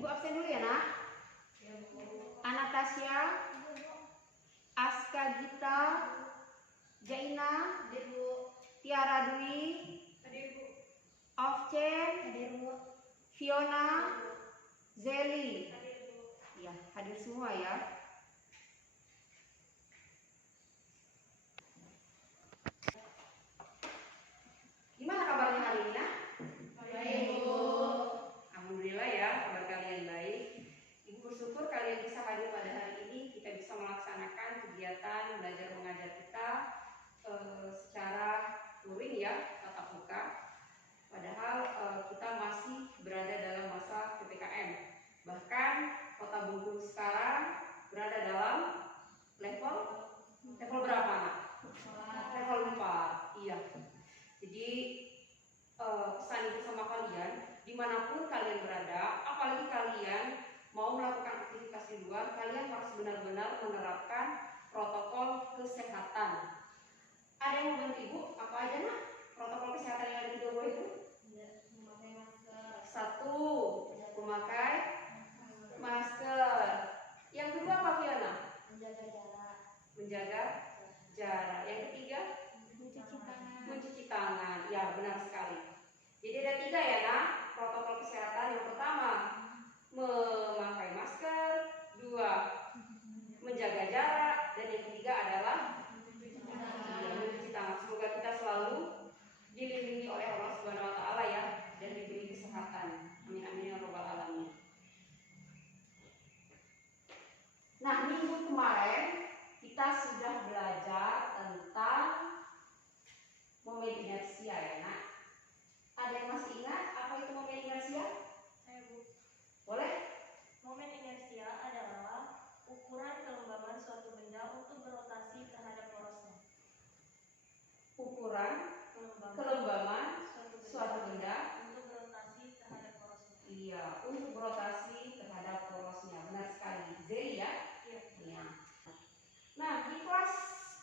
Ibu absen dulu ya nak. Anastasia, Aska Gita, Jaina, Tiara Dwi, Ofchen, Fiona, Zeli. Ya, hadir semua ya. Gimana kabarnya hari ini nak? Baik, Bu. Alhamdulillah ya, kabar kalian baik. Ibu bersyukur kalian bisa hadir pada hari ini. Kita bisa melaksanakan kegiatan belajar mengajar kita secara luring ya, tatap muka. Padahal kita masih berada dalam masa PPKM. Bahkan Kota Bengkulu sekarang berada dalam level berapa nak? Level 4. Iya. Jadi pesan itu sama kalian, dimanapun kalian berada, apalagi kalian mau melakukan aktivitas di luar, kalian harus benar-benar menerapkan protokol kesehatan. Ada yang mau bantu ibu? Apa aja nak? Protokol kesehatan yang ada di bawah itu? Memakai masker. 1. Memakai masker. Yang kedua apa Fiona? Menjaga jarak. Menjaga jarak. Yang ketiga? Mencuci tangan. Ya, benar sekali. Jadi ada 3 ya nak, protokol kesehatan. Yang pertama, memakai masker. 2, menjaga jarak. Dan yang ketiga adalah mencuci tangan. Semoga kita selalu dilindungi oleh Allah Subhanahu wa taala ya, dan diberi kesehatan. Amin amin ya rabbal alamin. Nah, minggu kemarin kita sudah belajar tentang momen inersia ya nak. Ada yang masih ingat apa itu momen inersia? Saya, Bu. Boleh? Momen inersia adalah ukuran kelembaban suatu benda untuk berotasi terhadap porosnya. Ukuran kelembaban suatu benda untuk berotasi terhadap porosnya. Iya, untuk berotasi terhadap porosnya. Benar sekali. Zeli ya? Iya. Nah, di kelas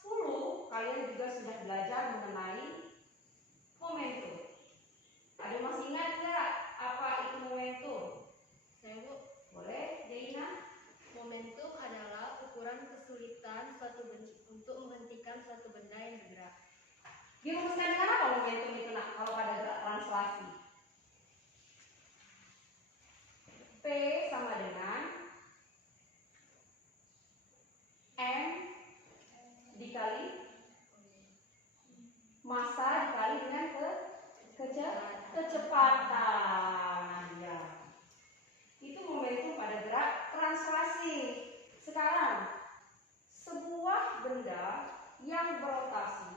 10 kalian juga sudah belajar mengenai momentum. Ada yang masih ingat nggak apa itu momentum? Saya, Bu. Boleh, Jaina? Momentum adalah ukuran kesulitan suatu untuk menghentikan suatu benda yang bergerak. Dirumuskan dengan apa momentum itu nak kalau pada gerak translasi? P sama dengan M dikali massa dikali dengan kecepatan. Ya. Itu momentum pada gerak translasi. Sekarang, sebuah benda yang berotasi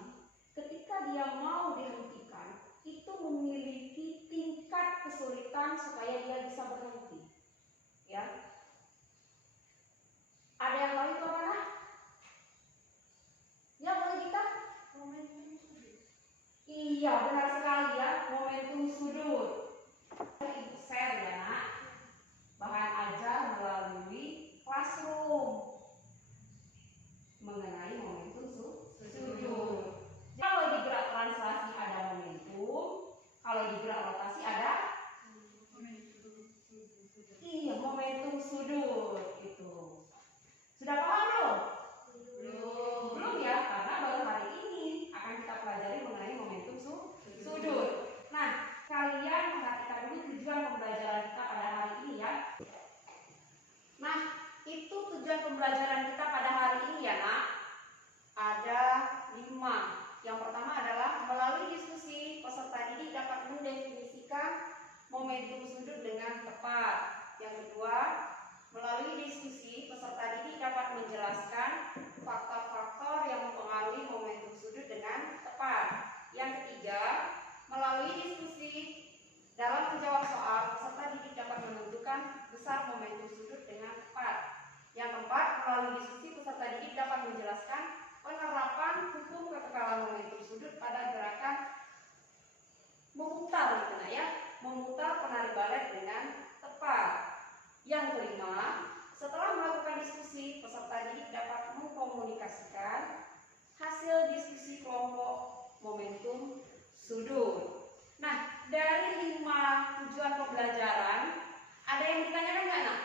ketika dia mau dihentikan itu memiliki tingkat kesulitan supaya dia bisa berhenti. Ya. Ada yang tahu itu apa nak? Ya, boleh kita? Momentum sudut. Iya, benar sekali ya, momentum sudut. Ibu share ya nak, bahan ajar melalui classroom mengenai momentum sudut. Kalau di gerak translasi ada momentum, kalau di gerak rotasi ada momentum sudut itu. Sudah paham belum? Belum ya, karena baru hari ini akan kita pelajari mengenai momentum sudut. Nah, kalian perhatikan dulu tujuan pembelajaran kita pada hari ini ya. Nah, itu tujuan pembelajaran kita pada hari ini ya nak. Ada 5. Yang pertama adalah melalui diskusi peserta didik dapat mendefinisikan momentum sudut dengan tepat. Yang kedua, melalui diskusi peserta didik dapat menjelaskan faktor-faktor yang mempengaruhi momentum sudut dengan tepat. Yang ketiga, melalui diskusi dalam menjawab soal peserta didik dapat menentukan besar momentum sudut dengan tepat. Yang keempat, melalui diskusi peserta didik dapat menjelaskan penerapan hukum kekekalan momentum sudut pada gerakan memutar gitu nah ya, memutar penari balet dengan tepat. Yang kelima, setelah melakukan diskusi, peserta didik dapat mengkomunikasikan hasil diskusi kelompok momentum sudut. Nah, dari 5 tujuan pembelajaran, ada Ada yang ditanyakan nggak, Nak?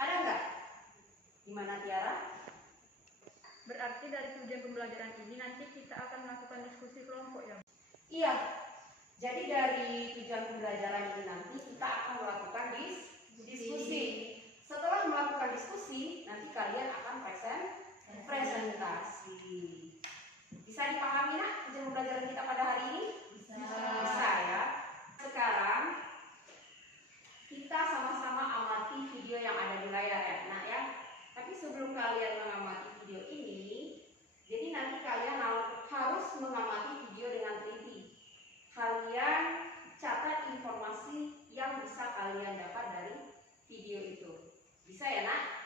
Ada nggak? Gimana, Tiara? Berarti dari tujuan pembelajaran ini nanti kita akan melakukan diskusi kelompok ya? Iya. Jadi dari tujuan pembelajaran ini nanti kita akan melakukan diskusi. Setelah melakukan diskusi, nanti kalian akan presentasi. Bisa dipahami, Nak, tujuan pembelajaran kita pada hari ini? Bisa ya. Sekarang kita sama-sama amati video yang ada di layar ya, Nak ya. Tapi sebelum kalian mengamati video ini, jadi nanti kalian harus mengamati video dengan teliti. Kalian catat informasi yang bisa kalian dapat dari video itu. Bisa ya, Nak?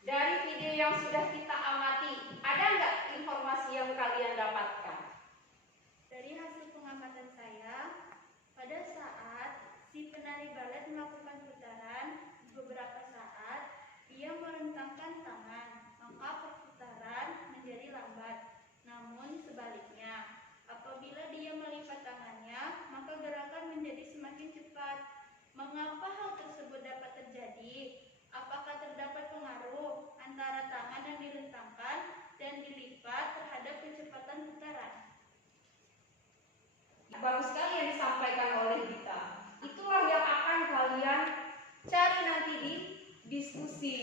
Dari video yang sudah kita amati, ada nggak informasi yang kalian dapatkan? Dari hasil pengamatan saya, pada saat si penari balet melakukan putaran, beberapa saat ia merentangkan tangan, maka perputaran menjadi lambat. Namun sebaliknya, apabila dia melipat tangannya, maka gerakan menjadi semakin cepat. Mengapa hal tersebut dapat terjadi? Apakah terdapat pengaruh antara tangan yang direntangkan dan dilipat terhadap kecepatan putaran? Bagus sekali yang disampaikan oleh Dita. Itulah yang akan kalian cari nanti di diskusi.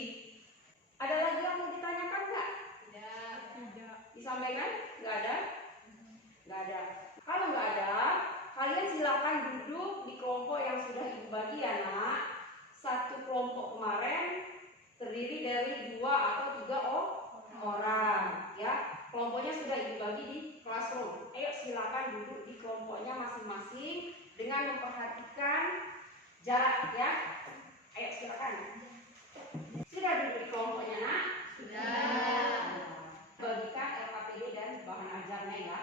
Ada lagi yang mau ditanyakan nggak? Tidak. Disampaikan? Nggak ada? Nggak ada. Kalau nggak ada, kalian silakan duduk di kelompok yang sudah ibu bagi ya, Nak. Satu kelompok kemarin terdiri dari 2 atau 3 orang, ya. Kelompoknya sudah ibu bagi di classroom. Ayo silakan duduk di kelompoknya masing-masing dengan memperhatikan jarak, ya. Ayo silakan. Sudah duduk di kelompoknya, Nak? Sudah. Bagikan LKPD dan bahan ajarnya ya.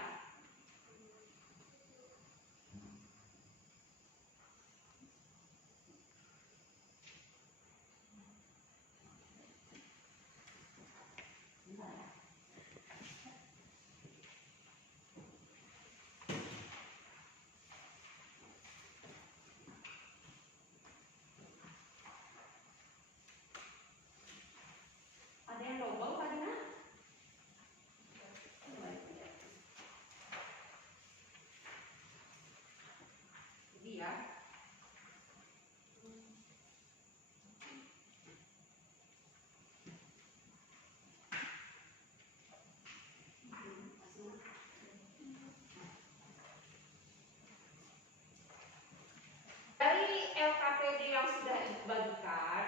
Ada yang double tadi, Nak? Jadi ya. Dari LKPD yang sudah dibagikan,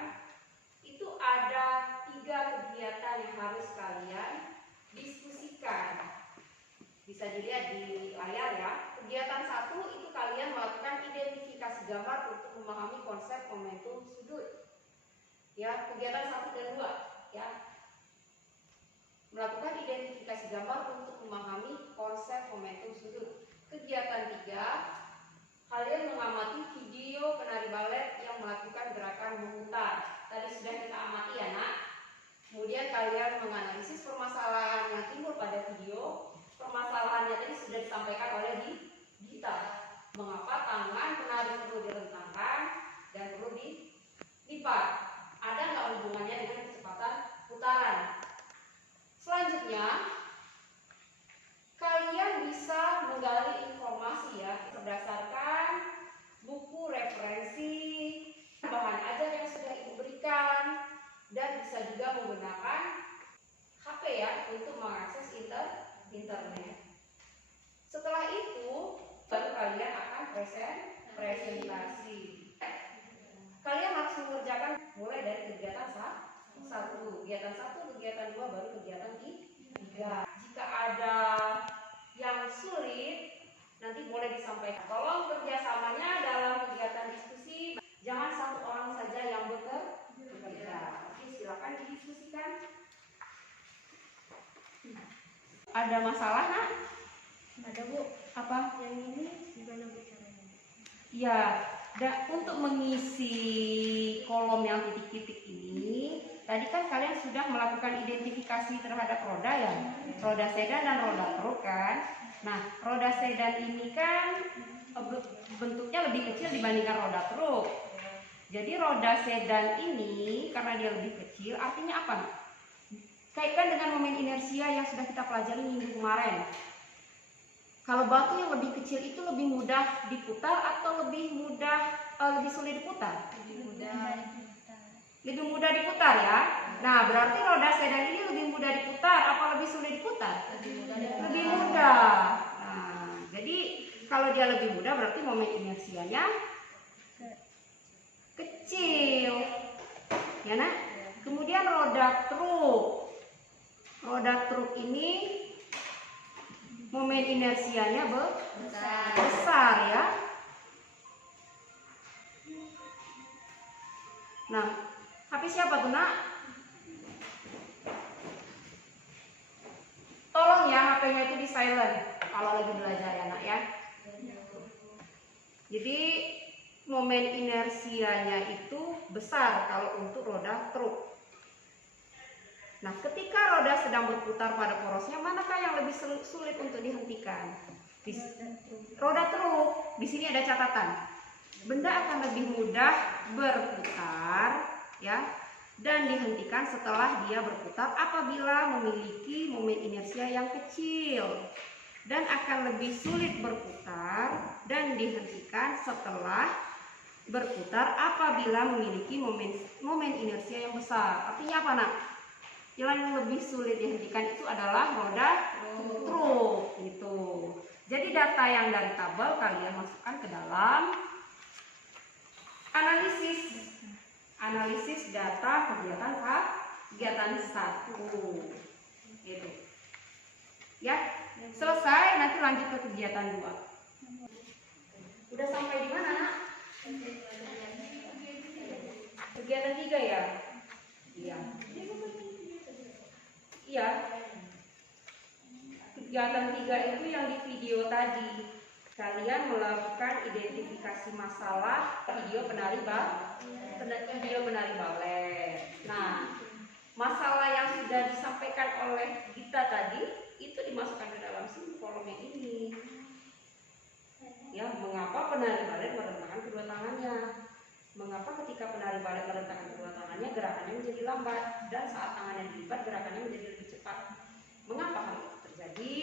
itu ada 3 kegiatan yang harus kalian diskusikan. Bisa dilihat di layar ya. Kegiatan 1 itu kalian melakukan identifikasi gambar untuk memahami konsep momentum sudut. Ya, kegiatan 1 dan 2 ya. Melakukan identifikasi gambar untuk memahami konsep momentum sudut. Kegiatan 3, kalian mengamati video penari balet yang melakukan gerakan memutar. Tadi sudah kita amati ya, Nak. Kemudian kalian menganalisis permasalahan yang timbul pada video. Permasalahannya tadi sudah disampaikan oleh Dita. Mengapa tangan penari perlu direntangkan dan perlu dilipat? Ada nggak hubungannya dengan kecepatan putaran? Selanjutnya, kalian bisa menggali informasi ya berdasarkan buku referensi, bahan ajar yang sudah ibu berikan, dan bisa juga menggunakan HP ya untuk mengakses internet. Setelah itu baru kalian akan presentasi. Kalian harus mengerjakan mulai dari kegiatan 1, kegiatan 2, baru kegiatan 3. ada masalah nak? Ada Bu. Apa? Yang ini gimana Bu caranya? Ya, untuk mengisi kolom yang titik-titik ini, tadi kan kalian sudah melakukan identifikasi terhadap roda ya, roda sedan dan roda truk kan. Nah, roda sedan ini kan bentuknya lebih kecil dibandingkan roda truk. Jadi roda sedan ini karena dia lebih kecil, artinya apa? Kaitkan dengan momen inersia yang sudah kita pelajari minggu kemarin. Kalau batu yang lebih kecil itu lebih mudah diputar atau lebih sulit diputar? Lebih mudah diputar ya. Nah, berarti roda sedan ini lebih mudah diputar apa lebih sulit diputar? Lebih mudah. Nah, jadi kalau dia lebih mudah berarti momen inersianya kecil. Ya, nak? Kemudian roda truk. Roda truk ini momen inersianya besar ya. Nah, HP siapa tuh nak? Tolong ya HP-nya itu di silent kalau lagi belajar ya nak ya. Jadi momen inersianya itu besar kalau untuk roda truk. Nah, ketika roda sedang berputar pada porosnya, manakah yang lebih sulit untuk dihentikan? Roda truk. Di sini ada catatan. Benda akan lebih mudah berputar, ya, dan dihentikan setelah dia berputar apabila memiliki momen inersia yang kecil, dan akan lebih sulit berputar dan dihentikan setelah berputar apabila memiliki momen inersia yang besar. Artinya apa nak? Yang lebih sulit dihentikan itu adalah roda truk gitu. Jadi data yang dari tabel kalian masukkan ke dalam analisis data kegiatan 1 gitu. Ya, selesai, nanti lanjut ke kegiatan 2. Udah sampai di mana nak? Kegiatan 3 ya? Iya. Iya. Kegiatan 3 itu yang di video tadi. Kalian melakukan identifikasi masalah video penari balet. Nah, masalah yang sudah disampaikan oleh Gita tadi itu dimasukkan ke dalam sini kolom yang ini. Ya, mengapa penari balet merentangkan kedua tangannya? Mengapa ketika penari balet merentangkan kedua tangannya gerakannya menjadi lambat dan saat tangannya dilipat gerakannya menjadi lebih cepat? Mengapa hal itu terjadi?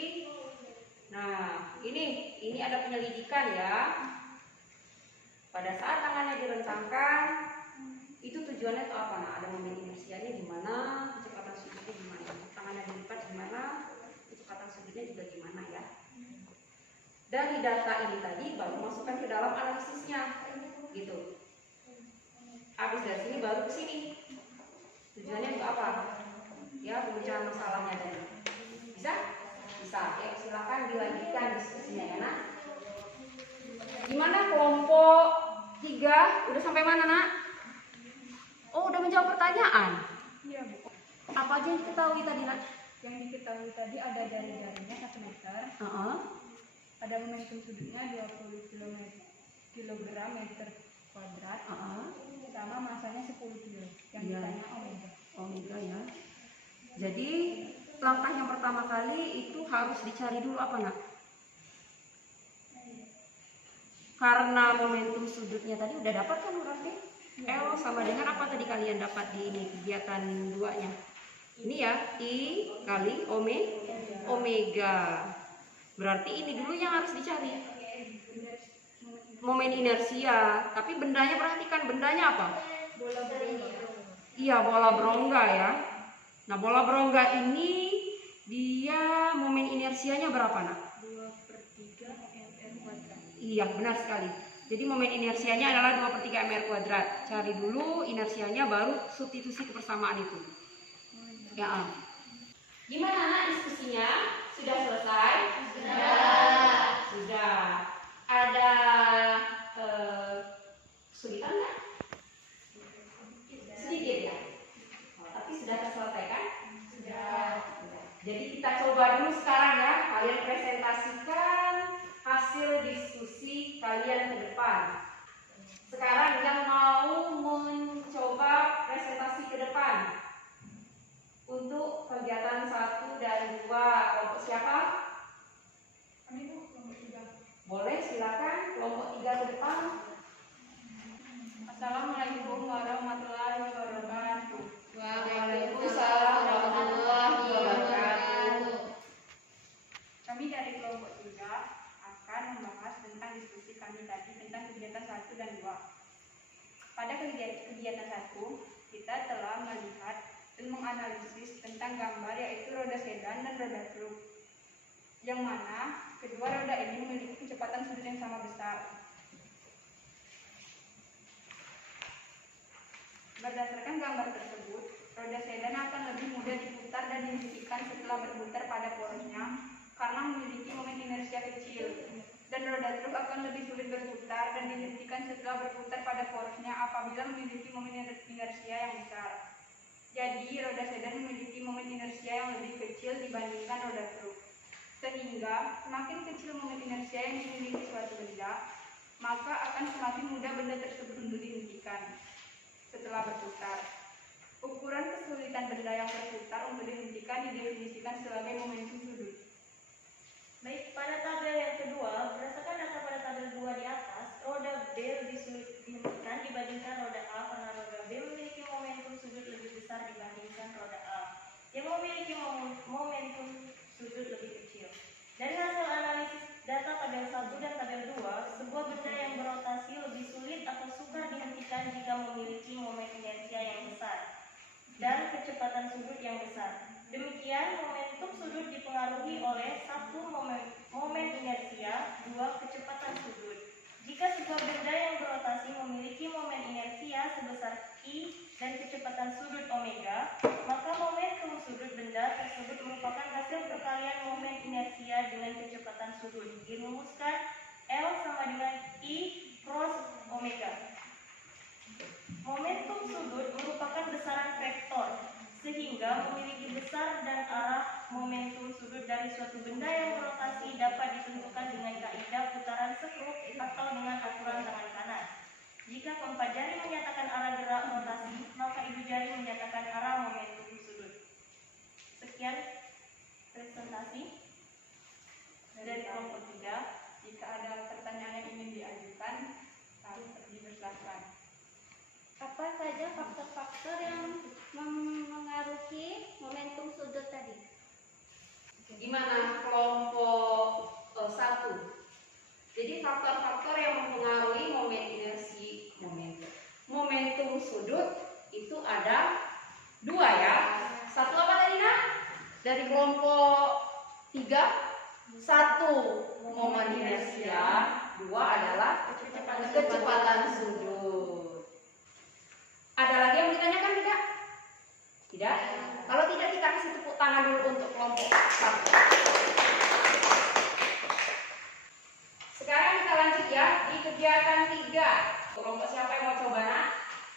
Nah, ini ada penyelidikan ya. Pada saat tangannya direntangkan, itu tujuannya itu apa? Nah, ada momen inersianya gimana, kecepatan sudutnya gimana, tangannya dilipat gimana, kecepatan sudutnya juga gimana ya. Dari data ini tadi baru masukkan ke dalam analisisnya, gitu. Habis dari sini baru ke sini. Tujuannya untuk apa? Ya, pemecahan masalahnya tadi. Bisa? Bisa. Ya, silakan dilanjutkan diskusinya ya, nak. Gimana kelompok 3? Udah sampai mana, nak? Oh, udah menjawab pertanyaan. Iya Bu. Apa aja yang diketahui tadi, nak? Yang diketahui tadi ada jari-jarinya 1 meter. Ada momentum sudutnya 20 kilogram meter kuadrat. Sama masanya 10 kilo. Yang Iya. ditanya Omega ya. Jadi langkah yang pertama kali itu harus dicari dulu apa nak? Karena momentum sudutnya tadi udah dapat kan berarti? L sama dengan apa tadi kalian dapat di ini kegiatan 2-nya? Ini ya, I kali omega. Berarti ini dulu yang harus dicari. Momen inersia. Tapi bendanya perhatikan, bendanya apa? bola berongga. Iya, bola berongga ya. Nah, bola berongga ini dia momen inersianya berapa nak? 2/3 mr kuadrat. Iya, benar sekali. Jadi momen inersianya adalah 2/3 mr kuadrat. Cari dulu inersianya baru substitusi kebersamaan itu. Ya. Gimana nak diskusinya? Sudah selesai? Sudah. Ada kesulitan nggak? Sedikit ya. Tapi sudah terselesaikan? Sudah. Jadi kita coba dulu sekarang ya, kalian presentasikan hasil diskusi kalian ke depan. Sekarang yang mau mencoba presentasi ke depan untuk kegiatan 1 dan 2, kelompok siapa? Kami Bu, kelompok 3. Boleh, silakan kelompok 3 ke depan. Assalamualaikum warahmatullahi wabarakatuh. Waalaikumsalam warahmatullahi wabarakatuh. Kami dari kelompok 3 akan membahas tentang diskusi kami tadi tentang kegiatan 1 dan 2. Pada kegiatan 1, kita telah melihat dan menganalisis tentang gambar yaitu roda sedan dan roda truk, yang mana kedua roda ini memiliki kecepatan sudut yang sama besar. Berdasarkan gambar tersebut, roda sedan akan lebih mudah diputar dan dihentikan setelah berputar pada porosnya karena memiliki momen inersia kecil, dan roda truk akan lebih sulit berputar dan dihentikan setelah berputar pada porosnya apabila memiliki momen inersia yang besar. Jadi, roda sedan memiliki momen inersia yang lebih kecil dibandingkan roda truk. Sehingga, semakin kecil momen inersia yang dimiliki suatu benda, maka akan semakin mudah benda tersebut untuk dihentikan setelah berputar. Ukuran kesulitan benda yang berputar untuk dihentikan didefinisikan sebagai momentum sudut. Baik, pada tabel yang kedua, berdasarkan data pada tabel 2 di atas, roda B lebih sulit dihentikan dibandingkan roda A karena roda B memiliki momentum sudut lebih besar dibandingkan roda A yang memiliki momentum sudut lebih kecil. Dari hasil analisis data tabel 1 dan tabel 2, sebuah benda yang berotasi lebih sulit atau sukar dihentikan jika memiliki momen inersia yang besar dan kecepatan sudut yang besar. Demikian, momentum sudut dipengaruhi oleh 1. Momen inersia, 2. Kecepatan sudut. Jika sebuah benda yang berotasi memiliki momen inersia sebesar I dan kecepatan sudut omega, maka momentum sudut benda tersebut merupakan hasil perkalian momen inersia dengan kecepatan sudut. Dirumuskan L sama dengan I cross omega. Momentum sudut merupakan besaran vektor, sehingga memiliki besar dan arah momentum sudut dari suatu benda yang berotasi dapat ditentukan dengan kaidah putaran sekruk atau dengan aturan tangan kanan. Jika keempat jari menyatakan arah gerak rotasi, maka ibu jari menyatakan arah momentum sudut. Sekian presentasi dari kelompok 3. Jika ada pertanyaan yang ingin diajukan, harus dipersilakan. Apa saja faktor-faktor yang mengaruhi momentum sudut tadi? Gimana kelompok 1? Jadi faktor-faktor yang mempengaruhi momentum sudut itu ada 2 ya. 1 apa tadi Nak? Dari kelompok 3, 1 momen inersia, 2 adalah kecepatan sudut. Ada lagi yang ditanyakan tidak? Tidak? Kalau tidak, kita kasih tepuk tangan dulu untuk kelompok 1. Sekarang kita lanjut ya di kegiatan 3. Kelompok siapa yang mau coba Nak?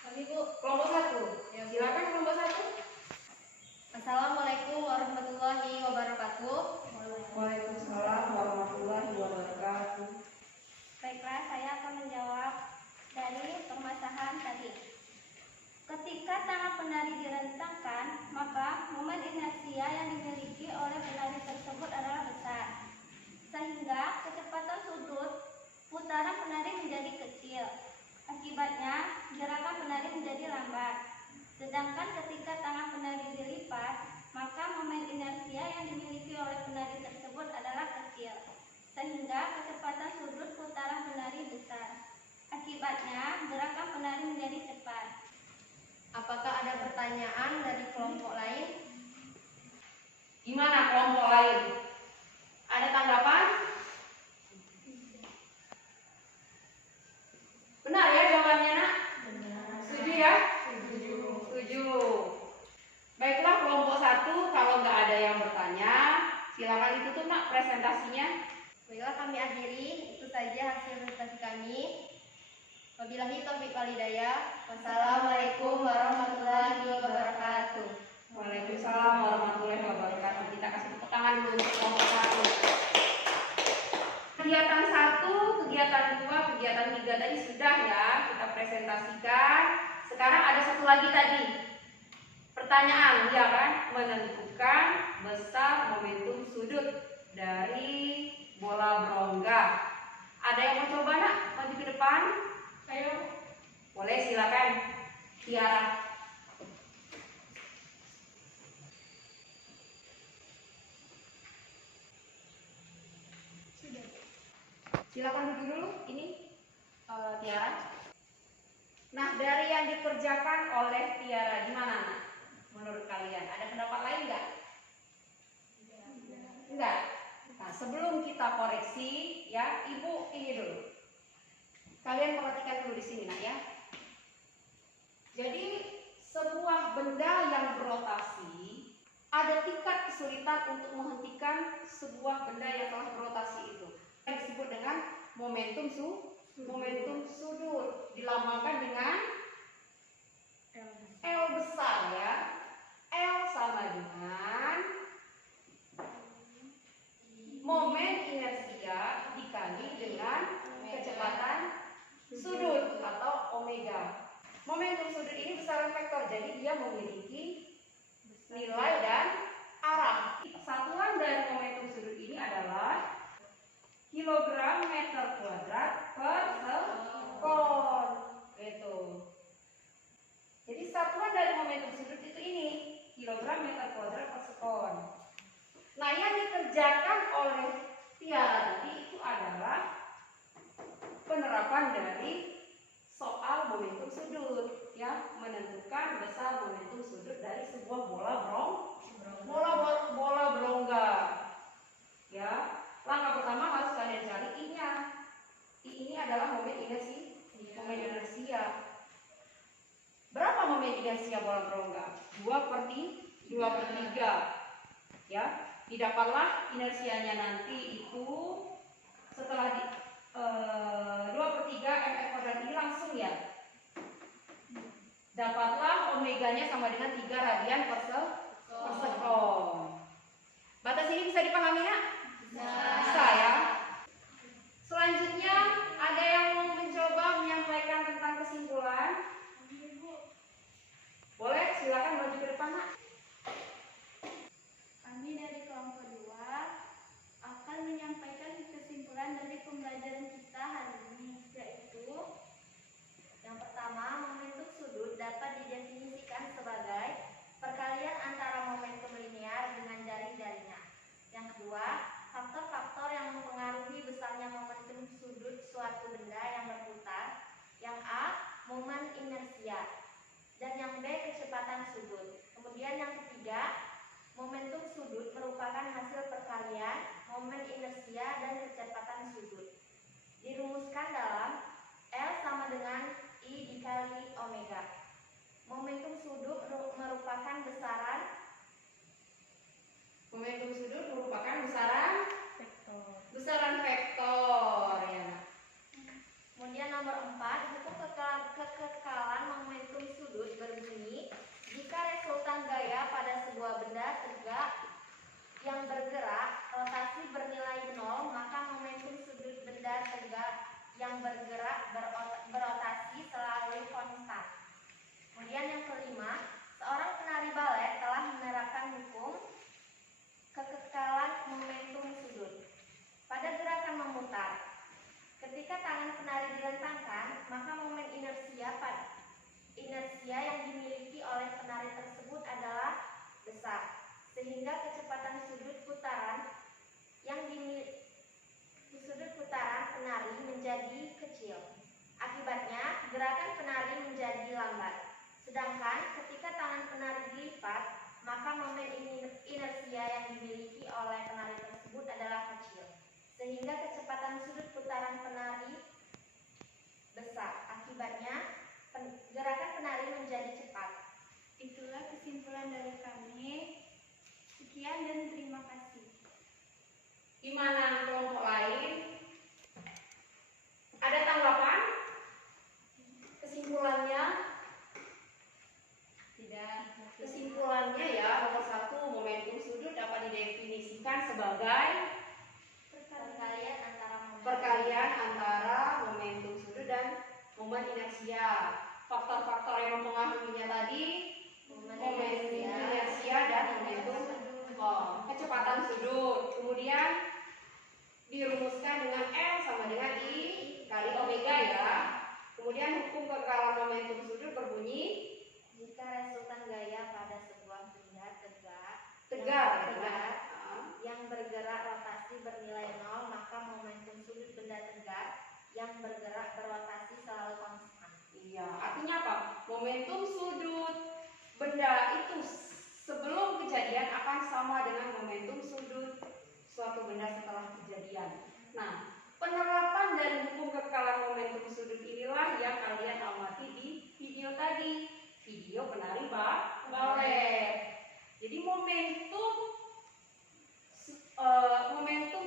Kami Bu. Kelompok 1. Ya, silakan kelompok 1. Assalamualaikum warahmatullahi wabarakatuh. Waalaikumsalam warahmatullahi wabarakatuh. Baiklah, saya akan menjawab dari permasalahan tadi. Ketika tangan penari direntangkan, maka momen inersia yang dimiliki oleh penari tersebut adalah besar, sehingga kecepatan sudut putaran penari menjadi kecil. Akibatnya, gerakan penari menjadi lambat. Sedangkan ketika tangan penari dilipat, maka momen inersia yang dimiliki oleh penari tersebut adalah kecil, sehingga kecepatan sudut putaran penari besar. Akibatnya, gerakan penari menjadi cepat. Apakah ada pertanyaan dari kelompok lain? Gimana kelompok lain? Ada tanggapan? Benar ya jawabannya Nak? Setuju ya? Setuju. Baiklah kelompok 1, kalau nggak ada yang bertanya, silakan ditutup Nak presentasinya. Baiklah, kami akhiri. Itu saja hasil presentasi kami. Wabillahi taufiq wal hidayah. Wassalamualaikum warahmatullahi wabarakatuh. Waalaikumsalam warahmatullahi wabarakatuh. Kita kasih tangan dulu untuk kelompok 1. Kegiatan 1, kegiatan 2, kegiatan 3 tadi sudah ya kita presentasikan. Sekarang ada satu lagi tadi. Pertanyaan, ya kan? Menentukan besar momentum sudut dari bola berongga. Ada yang mau coba nak? Maju ke depan. Ayo. Boleh, silakan. Tiara. Silakan duduk dulu. Ini Tiara. Nah, dari yang dikerjakan oleh Tiara, gimana nak? Menurut kalian, ada pendapat lain nggak? Enggak. Nah, sebelum kita koreksi, ya, Ibu ini dulu. Kalian perhatikan dulu di sini, nak ya. Jadi, sebuah benda yang berotasi ada tingkat kesulitan untuk menghentikan sebuah benda yang telah berotasi itu. Yang disebut dengan momentum sudut. Dilambangkan dengan L besar ya. L sama dengan momen inersia dikali dengan kecepatan sudut atau omega. Momentum sudut ini besaran vektor, jadi dia memiliki nilai dan arah. Satuan dari momentum sudut ini adalah kilogram meter kuadrat per sekon. Gitu. Jadi satuan dari momentum sudut itu ini, kilogram meter kuadrat per sekon. Nah, yang dikerjakan oleh Tiara tadi itu adalah penerapan dari soal momentum sudut, ya, menentukan besar momentum sudut dari sebuah bola berongga. Ya, langkah pertama harus kalian cari I-nya. I ini adalah momen inersia. Berapa momen inersia bola berongga? 2/3. Ya, didapatlah inersianya nanti itu setelah 2/3 mr kuadrat ini langsung ya. Dapatlah omeganya sama dengan 3 radian per sekon. Batas ini bisa dipahami ya? Bisa ya. Selanjutnya ada yang mau mencoba menyampaikan tentang kesimpulan? Boleh, silakan maju ke depan, Nak. Kami dari kelompok 2 akan menyampaikan kesimpulan dari pembelajaran kita hari ini, yaitu yang pertama, momentum sudut dapat didefinisikan sebagai perkalian antara momentum linear dengan jari-jarinya. Yang kedua, faktor-faktor yang mempengaruhi besarnya momentum sudut suatu benda yang berputar. Yang A, momen inersia, dan yang B, kecepatan sudut. Kemudian yang ketiga, momentum sudut merupakan hasil perkalian momen inersia dan kecepatan sudut. Dirumuskan dalam L sama dengan I dikali omega. Momentum sudut merupakan besaran vektor ya. Kemudian nomor 4, hukum kekekalan momentum sudut berbunyi jika resultan gaya pada sebuah benda tegak yang bergerak rotasi bernilai 0, maka momentum sudut benda tegak yang bergerak berotasi selalu konstan. Kemudian yang kelima, seorang penari balet telah menerapkan hukum kekekalan momentum sudut pada gerakan memutar. Ketika tangan penari direntangkan, maka momen inersia yang dimiliki oleh penari tersebut adalah besar, sehingga kecepatan sudut putaran penari menjadi kecil. Akibatnya, gerakan penari menjadi lambat. Sedangkan ketika tangan penari dilipat, maka momen inersia yang dimiliki oleh penari tersebut adalah kecil, sehingga kecepatan sudut putaran penari besar. Akibatnya, gerakan penari menjadi cepat. Itulah kesimpulan dari kami. Sekian dan terima kasih. Gimana kelompok lain? Ada tanggapan? Kesimpulannya? Tidak. Kesimpulannya ya, nomor 1, momentum sudut dapat didefinisikan momen inersia. Faktor-faktor yang mempengaruhinya tadi momentum inersia dan momentum kecepatan sudut. Kemudian dirumuskan dengan F sama dengan I kali omega ya. Kemudian hukum kekekalan momentum sudut berbunyi Jika resultan gaya pada sebuah benda tegar. yang bergerak rotasi bernilai 0, maka momentum sudut benda tegar yang bergerak berrotasi selalu konstan. Iya, artinya apa? Momentum sudut benda itu sebelum kejadian akan sama dengan momentum sudut suatu benda setelah kejadian. Nah, penerapan dari hukum kekekalan momentum sudut inilah yang kalian amati di video tadi, video penari balet. Jadi momentum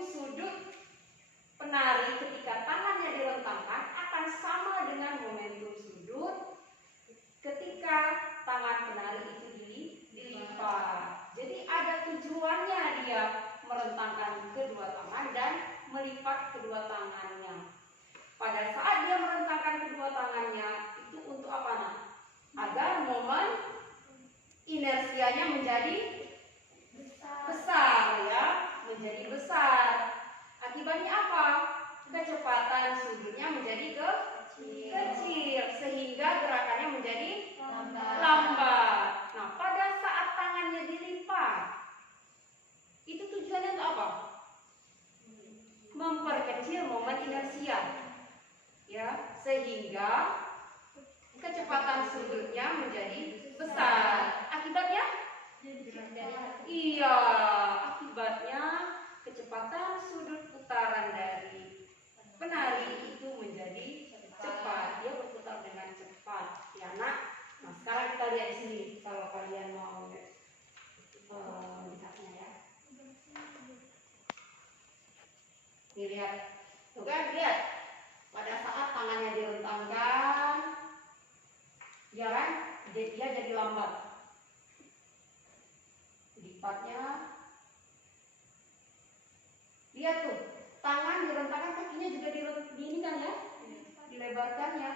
sudut penari ketika tangannya direntangkan akan sama dengan momentum sudut ketika tangan penari itu dilipat. Jadi ada tujuannya dia merentangkan kedua tangan dan melipat kedua tangannya. Pada saat dia merentangkan kedua tangannya itu untuk apa nak? Agar momen inersianya menjadi besar ya, menjadi besar. Akibatnya apa? Kecepatan sudutnya menjadi kecil sehingga gerakannya menjadi lambat. Nah, pada saat tangannya dilipat, itu tujuannya untuk apa? Memperkecil momen inersia, ya, sehingga kecepatan sudutnya menjadi besar. Akibatnya? Iya, akibatnya kecepatan sudut putaran dari penari itu menjadi cepat. Dia berputar dengan cepat, ya nak. Nah, sekarang kita lihat di sini kalau kalian mau lihatnya ya. Nih lihat, tuh kan lihat. Pada saat tangannya direntangkan, ya kan, dia jadi lambat. Lipatnya, lihat tuh, tangan direntangkan, kakinya juga diinikan ya, dilebarkannya.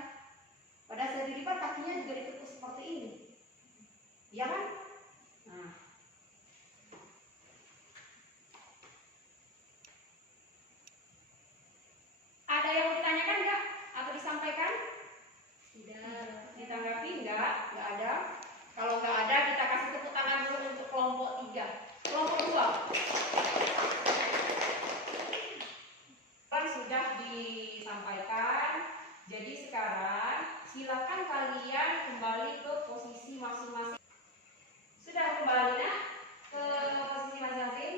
Pada saat dilipat kakinya juga ditekuk seperti ini, ya kan? Nah, ada yang mau ditanyakan nggak atau disampaikan? Tidak. Ditanggapi nggak? Nggak ada. Kalau nggak ada, kita kasih tepuk tangan dulu untuk kelompok 3. Kelompok 2. Kan sudah disampaikan. Jadi sekarang silakan kalian kembali ke posisi masing-masing. Sudah kembali nak ke posisi masing-masing?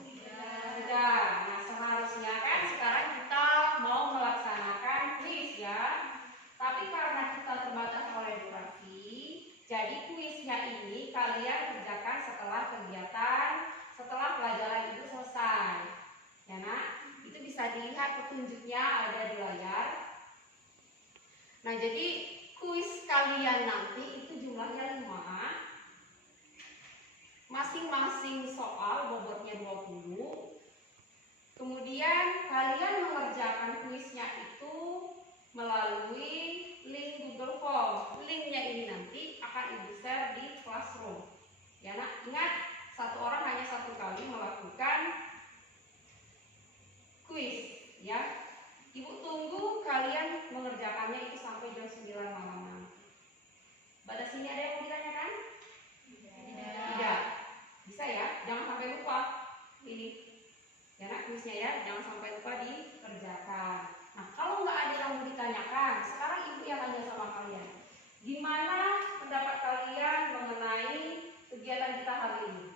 Sudah. Nah, seharusnya kan sekarang kita mau melaksanakan kuis ya. Tapi karena kita terbatas oleh durasi, jadi kuisnya ini kalian kerjakan setelah pelajaran itu selesai. Ya nak, itu bisa dilihat petunjuknya ada di layar. Nah, jadi kuis kalian nanti itu jumlahnya 5. Masing-masing soal bobotnya 20. Kemudian kalian mengerjakan kuisnya itu melalui link Google Form. Linknya ini nanti akan ibu share di Classroom. Ya nak, ingat satu orang hanya 1 kali melakukan kuis. Ya, ibu tunggu kalian mengerjakannya itu sampai jam 9 malam. Pada sini ada yang mau ditanyakan? Tidak. Bisa ya, jangan sampai lupa ini. Ya nak, kuisnya ya, jangan sampai lupa dikerjakan. Nah, kalau nggak ada yang mau ditanyakan, sekarang ibu yang tanya sama kalian. Gimana pendapat kalian mengenai kegiatan kita hari ini?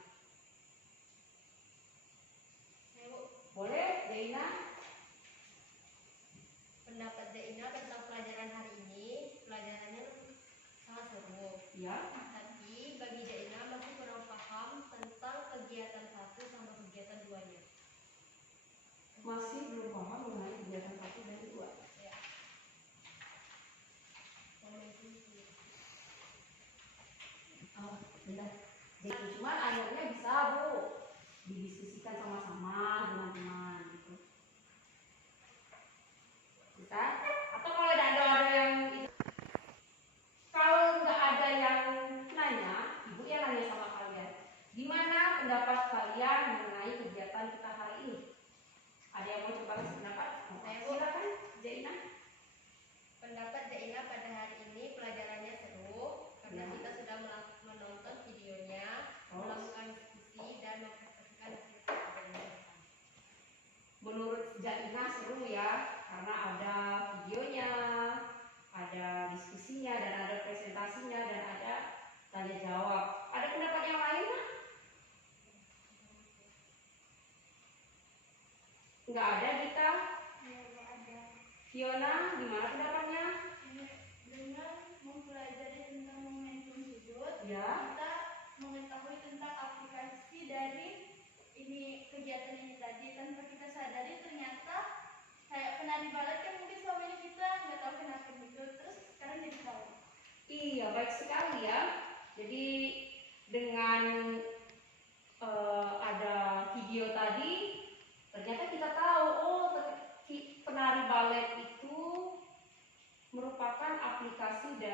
Boleh, Deina? Pendapat Deina tentang pelajaran hari ini, pelajarannya sangat seru. Ya. Tapi bagi Deina masih kurang paham tentang kegiatan 1 sama kegiatan 2-nya. Masih belum paham mengenai kegiatan 1 dan 2. Ya. Oh, benar. Jadi cuma akhirnya bisa Bu didiskusikan sama-sama dengan teman gitu. Bisa? Atau kalau ada yang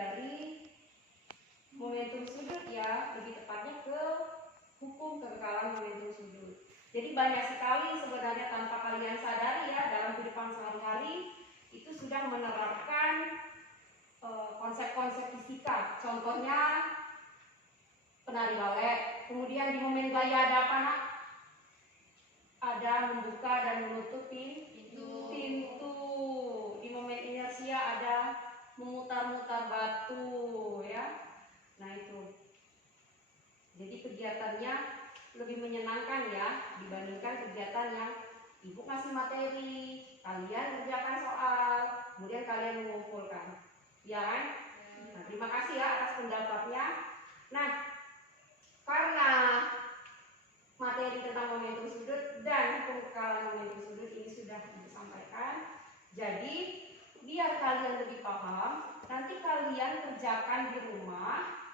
dari momentum sudut ya, lebih tepatnya ke hukum kekekalan momentum sudut. Jadi banyak sekali sebenarnya tanpa kalian sadari ya dalam kehidupan sehari-hari itu sudah menerapkan konsep-konsep fisika. Contohnya penari balet. Kemudian di momen gaya ada apa nak? Ada membuka dan menutup pintu. Di momen inersia ada memutar-mutar batu ya. Nah itu. Jadi kegiatannya lebih menyenangkan ya dibandingkan kegiatan yang ibu ngasih materi, kalian kerjakan soal, kemudian kalian mengumpulkan. Ya kan? Nah, terima kasih ya atas pendapatnya. Nah, karena materi tentang momentum sudut dan pengekalan momentum sudut ini sudah disampaikan, jadi biar kalian lebih paham, nanti kalian kerjakan di rumah.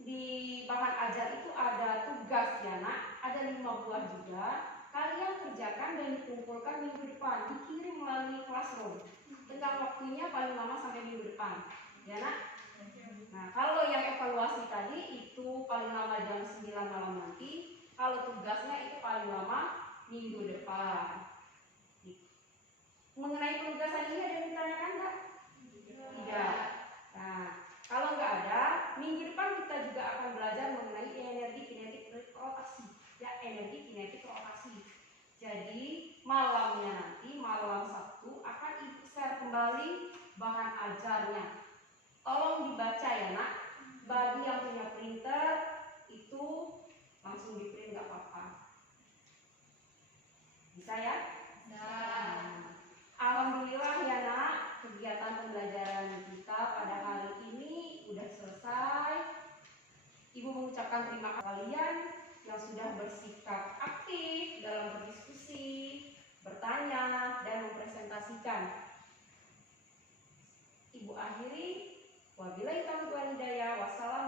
Di bahan ajar itu ada tugas ya nak, ada 5 buah juga. Kalian kerjakan dan dikumpulkan minggu depan, dikirim melalui classroom. Tenggang waktunya paling lama sampai minggu depan, ya nak. Nah kalau yang evaluasi tadi itu paling lama jam 9 malam nanti. Kalau tugasnya itu paling lama minggu depan. Mengenai penugasan ini ada yang ditanyakan nggak? Tidak. Nah kalau nggak ada, minggu depan kita juga akan belajar mengenai energi kinetik rotasi. Ya, energi kinetik rotasi. Jadi malamnya nanti, malam Sabtu akan ibu share kembali bahan ajarnya. Tolong dibaca ya nak. Bagi yang punya printer itu langsung di print nggak apa-apa. Bisa ya? Nah, alhamdulillah ya nak, kegiatan pembelajaran kita pada hari ini udah selesai. Ibu mengucapkan terima kasih kalian yang sudah bersikap aktif dalam berdiskusi, bertanya, dan mempresentasikan. Ibu akhiri, wabillahi taufiq wal hidayah. Wassalamualaikum